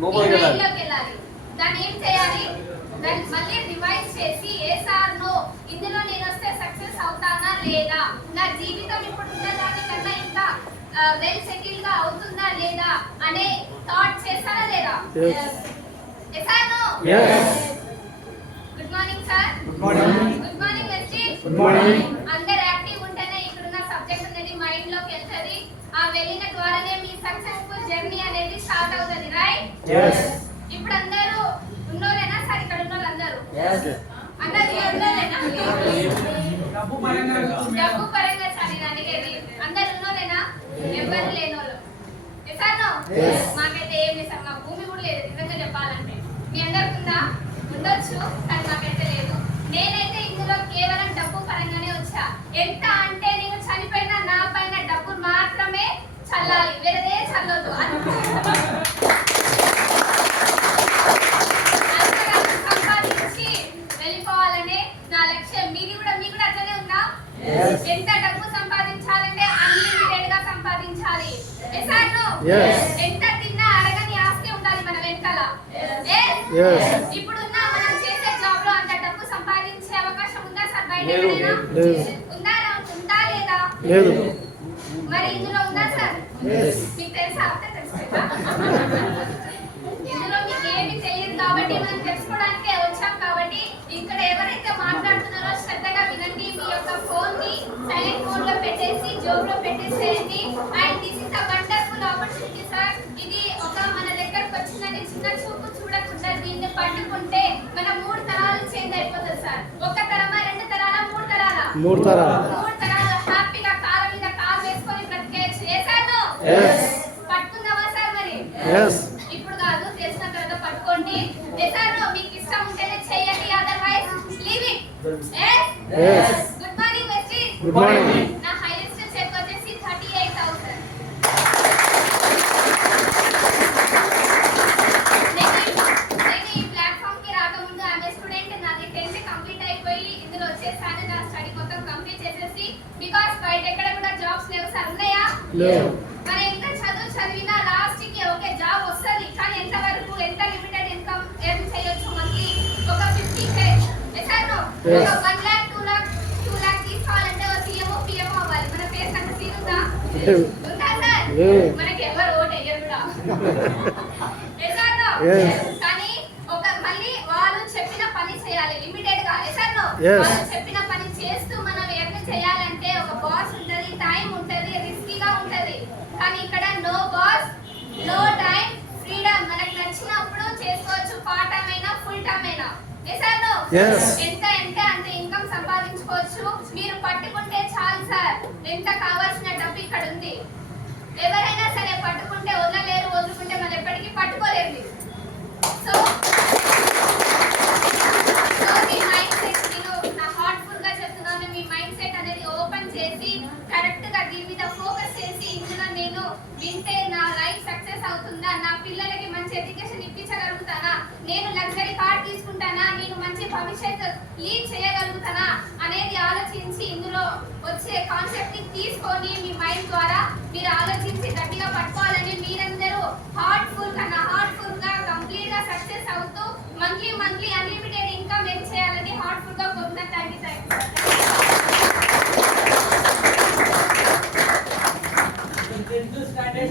వెళ్ళాలి. దాన్ని ఏం చేయాలి? దాన్ని మళ్ళీ రివైజ్ చేసి ఎస్ ఆర్ నో, ఇందులో నేను వస్తే సక్సెస్ అవుతానా లేదా, నా జీవితం ఇప్పుడు ఉన్న దానికన్నా ఇంకా వెల్ సెటిల్ గా అవుతుందా లేదా అనే థాట్ చేస్తారా లేదా? Yes or no? Good morning sir. Good morning ఎస్జీ. అందరు యాక్టివ్ ఉంటేనే ఇక్కడున్న సబ్జెక్ట్ అనేది మైండ్ లోకి వెళ్తది. ఆ వెళ్ళిన ద్వారానే మీ సక్సెస్ఫుల్ జర్నీ అనేది స్టార్ట్ అవుతది, రైట్? ఇప్పుడు అందరూ ఉన్నోలేనా సార్? ఇక్కడ ఉన్న వాళ్ళందరూ అందరూ ఉన్నోలేనా? డబ్బు పరంగా సార్ నేను అడిగేది. అందరు ఉన్నోలేనా? ఎవరు లేనోళ్ళు? మాకైతే ఏం లేదు సార్, మా భూమి కూడా లేదు నిజంగా చెప్పాలంటే. మీ అందరికి ఉందా? ఉండొచ్చు, కానీ మాకైతే లేదు. నేనైతే ఇందులో కేవలం డబ్బు పరంగానే వచ్చా. ఎంత అంటే నేను చనిపోయిన నా పైన డబ్బు మాత్రమే చల్లాలి, వేరేదే చల్లొద్దు. సంపాదించి వెళ్ళిపోవాలనే నా లక్ష్యం. మీ కూడా అట్లనే ఉందా? ఎంత డబ్బు సంపాదించాలంటే అన్లిమిటెడ్ గా సంపాదించాలి. ఎంత తిన్నా అడగని ఆస్తి ఉండాలి మన వెనకాల. ఇప్పుడున్న మనం చేసే జాబ్ లో అంత డబ్బు సంపాదించే అవకాశం ఉందా సార్? బయట ఉందా లేదా? మరి ఇందులో ఉందా సార్? మీకు తెలుసా? ఇందులో మీకు ఏమి తెలియదు కాబట్టి మనం తెలుసుకోవడానికే వచ్చాం. కాబట్టి ఇక్కడ ఎవరైతే మాట్లాడుతున్నారో శ్రద్ధగా వినండి. మీ యొక్క ఫోన్ ని సైలెంట్ మోడ్ లో పెట్టేసి జోబ్ లో పెట్టేసేయండి. And this is a wonderful opportunity sir. ఇది ఒక మన దగ్గరకు వచ్చిందని చిన్న చూపు చూడకుండా దీన్ని పట్టుకుంటే మన 3 తరాలు చేంజ్ అయిపోతుంది సార్. ఒక తరమా, 2 తరాలా, 3 తరాలా? 3 తరాలు హ్యాపీగా కాళ్ళ మీద కాలు వేసుకొని బ్రతికేయచ్చు. ఏసాను పట్టుకుందామా సార్? మరి ఇప్పుడు కాదు, చేసిన తర్వాత పట్టుకోండి. ఏసాను మీకు ఇష్టం ఉంటేనే చేయండి, otherwise leave it. Good morning వెస్టీ. Good morning. నా హైయెస్ట్ చెక్ వచ్చేసి 38,000. నేను ఈ ప్లాట్ఫామ్ కి రాకముందు ఆమె స్టూడెంట్. నాది 10th కంప్లీట్ అయిపోయి ఇందులో వచ్చేసాను. నా స్టడీ మొత్తం కంప్లీట్ చేసేసి, బికాస్ బయట ఎక్కడ కూడా జాబ్స్ లేవు సార్. ఉన్నాయా? మరి ఎంత చదివినా లాస్ట్ కి ఓకే జాబ్ వస్తుంది, కానీ ఎంత వరకు, ఎంత లిమిటెడ్ ఇన్కమ్ ఎర్న్ చేయొచ్చు మంత్లీ? ఒక 50K. ఒక 1 lakh 2 lakh తీసుకోవాలంటే ఒక సీఎం పిఎం అవ్వాలి. మన ఫేస్ అంత సీన్ ఉందా? ఉందా సార్? మనకి ఎవరు ఓట్ వేయరు కూడా. కానీ ఒక మళ్ళీ వాళ్ళు చెప్పిన పని చేయాలి లిమిటెడ్ గా. వాళ్ళు చెప్పిన పని చేస్తూ మనం ఎర్న్ చేయాలంటే ఒక బాస్ ఉంటది, టైం ఉంటది, రిస్కీగా ఉంటది. కానీ ఇక్కడ no boss, no time, freedom. మనకు నచ్చినప్పుడు చేసుకోవచ్చు. పార్ట్ టైం అయినా, ఫుల్ టైం అయినా. ఎంత అంటే అంత ఇన్కమ్ సంపాదించుకోవచ్చు. మీరు పట్టుకుంటే చాలు సార్. ఎంత కావాల్సిన డబ్బు ఇక్కడ ఉంది. ఎవరైనా సరే పట్టుకుంటే వదలలేరు, వదులుకుంటే మనం ఎప్పటికీ పట్టుకోలేరు మీరు. సో మీ మైండ్ సెట్, నేను నా హార్ట్ఫుల్ గా చెప్తున్నాను, మీ మైండ్ సెట్ అనేది ఓపెన్ చేసి కరెక్ట్ గా దీని మీద ఫోకస్ చేసి, ఇందులో నేను వింటే నా లైఫ్ సక్సెస్ అవుతుందా, నా పిల్లలకి మంచి ఎడ్యుకేషన్ ఇప్పించగలుగుతానా, నేను లగ్జరీ కార్ తీసుకుంటానా, నేను మంచి భవిష్యత్తు లీడ్ చేయగలుగుతానా అనేది ఆలోచించి ఇందులో వచ్చే కాన్సెప్ట్ ని తీసుకొని మీ మైండ్ ద్వారా మీరు ఆలోచించి గట్టిగా పట్టుకోవాలని, మీరందరూ హార్ట్ఫుల్ గా కంప్లీట్ గా సక్సెస్ అవుతూ మంత్లీ అన్లిమిటెడ్ ఇన్కమ్ ఎర్న్ చేయాలని హార్ట్ఫుల్ గా కోరుతున్నాను. Thank you.